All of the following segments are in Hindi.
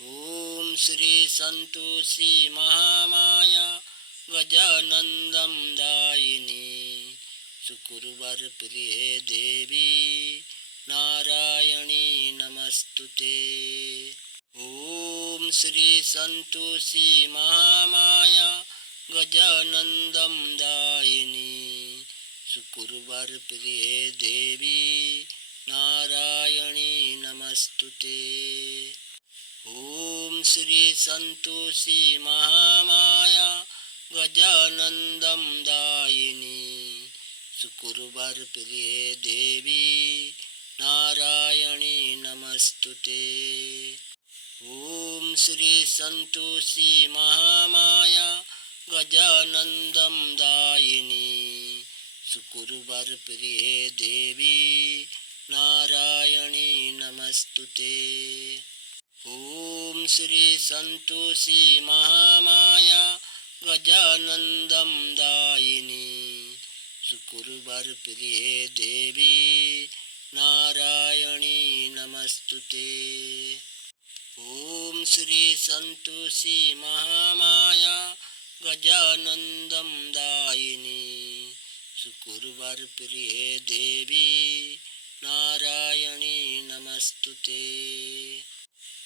ओम श्री संतोषी महामाया गजानंदम दायिनी शुक्रवार प्रिय देवी नारायणी नमस्तुते। ओम श्री संतोषी महामाया गजानंदम दायिनी शुक्रवार प्रिय देवी नारायणी नमस्तुते। ओम श्री संतोषी महामाया गजानंदम दायिनी शुक्रवार प्रिय देवी नारायणी नमस्तुते। ओम श्री संतोषी महामाया गजानंदम दायिनी शुक्रवार प्रिय देवी नारायणी नमस्तुते। ओम श्री संतोषी महामाया गजानंदम दायिनी शुक्रवार प्रिय देवी नारायणी नमस्तुते। ओम श्री संतोषी महामाया गजानंदम दायिनी शुक्रवार प्रिय देवी नारायणी नमस्तुते।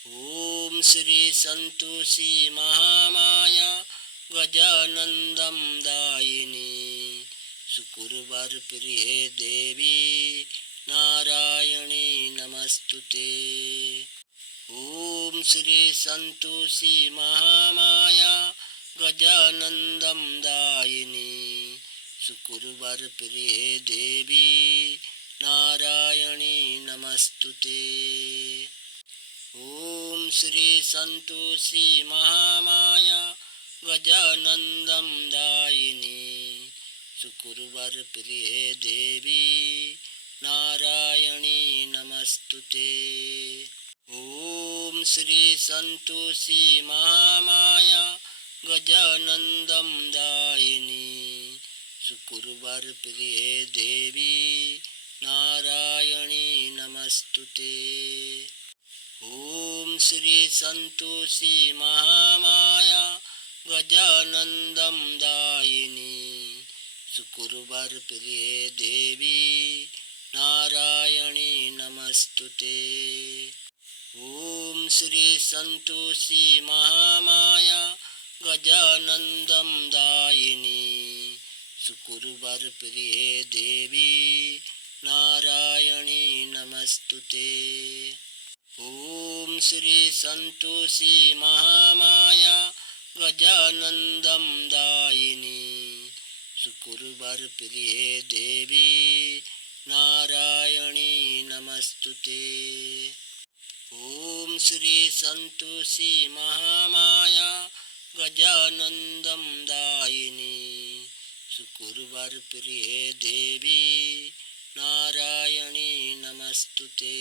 ओम श्री संतोषी महामाया गजानंदम दायिनी शुक्रवार प्रिय देवी नारायणी नमस्तुते। ओम श्री संतोषी महामाया गजानंदम दायिनी शुक्रवार प्रिय देवी नारायणी नमस्तुते। ओम श्री संतोषी महामाया गजानंदम दायिनी शुक्रवार प्रिय देवी नारायणी नमस्तुते। ओम श्री संतोषी महामाया गजानंदम दायिनी शुक्रवार प्रिय देवी नारायणी नमस्तुते। ओम श्री संतोषी महामाया गजानंदम दायिनी शुक्रवार प्रिय देवी नारायणी नमस्तुते। ओम श्री संतोषी महामाया गजानंदम दायिनी शुक्रवार प्रिय देवी नारायणी नमस्तुते। ओम श्री संतोषी महामाया गजानंदम दायिनी शुक्रवार प्रिय देवी नारायणी नमस्तुते। ओम श्री संतोषी महामाया गजानंदम दायिनी शुक्रवार प्रिय देवी नारायणी नमस्तुते।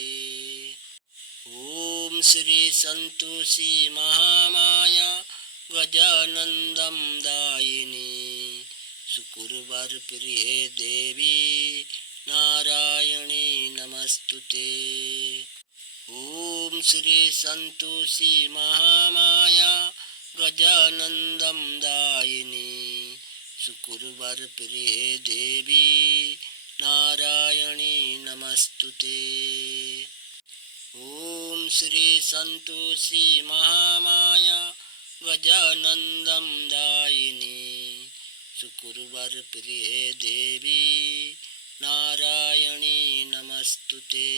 ओम श्री संतोषी महामाया गजानंदम दायिनी शुक्रवार प्रिय देवी नारायणी नमस्तुते। ओम श्री संतोषी महामाया गजानंदम दायिनी शुक्रवार प्रिय देवी नारायणी नमस्तुते। ओम श्री संतोषी महामाया गजानंदम दायिनी शुक्रवार प्रिय देवी नारायणी नमस्तुते।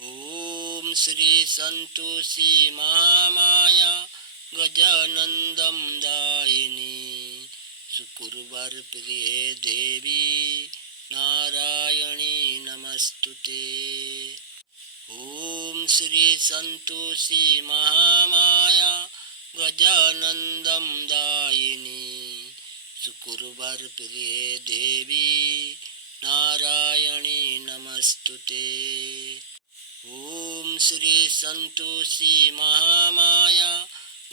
ओम श्री संतोषी महामाया गजानंदम दायिनी शुक्रवार प्रिय देवी नारायणी नमस्तुते। ओम श्री संतोषी महामाया गजानंदम दायिनी शुक्रवार प्रिय देवी नारायणी नमस्तुते। ओम श्री संतोषी महामाया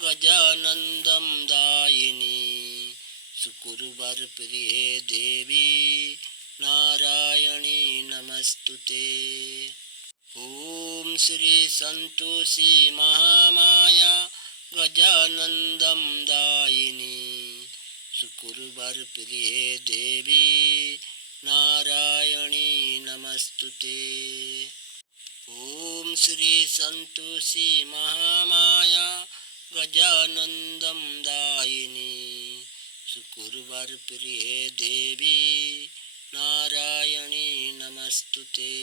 गजानंदम दायिनी शुक्रवार प्रिय देवी नारायणी नमस्तुते। ओम श्री संतोषी महामाया गजानन्दं दायिनी शुकुर्वारप्रिये देवी नारायणी नमस्तुते। ॐ श्री संतोषी महामाया गजानन्दं दायिनी शुकुर्वारप्रिये देवी नारायणी नमस्तुते।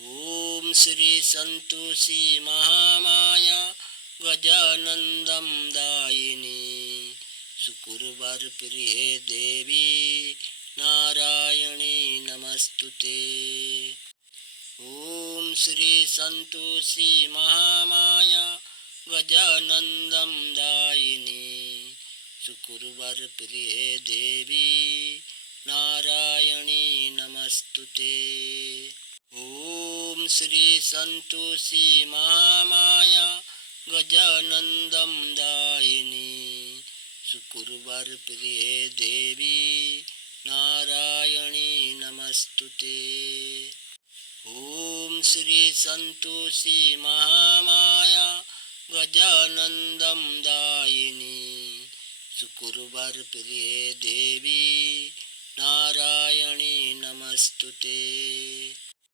ॐ श्री संतोषी महामाया गजानन्दं दायिनी शुकुर्वारप्रिये देवी नारायणी नमस्तुते। ॐ श्री संतोषी महामाया गजानन्दं दायिनी शुकुर्वारप्रिये देवी नारायणी नमस्तुते। ॐ श्री संतोषी महामाया गजानन्दं दायिनी शुकुर्वारप्रिये देवी नारायणी नमस्तुते। ॐ श्री संतोषी महामाया गजानन्दं दायिनी शुकुर्वारप्रिये देवी नारायणी नमस्तुते।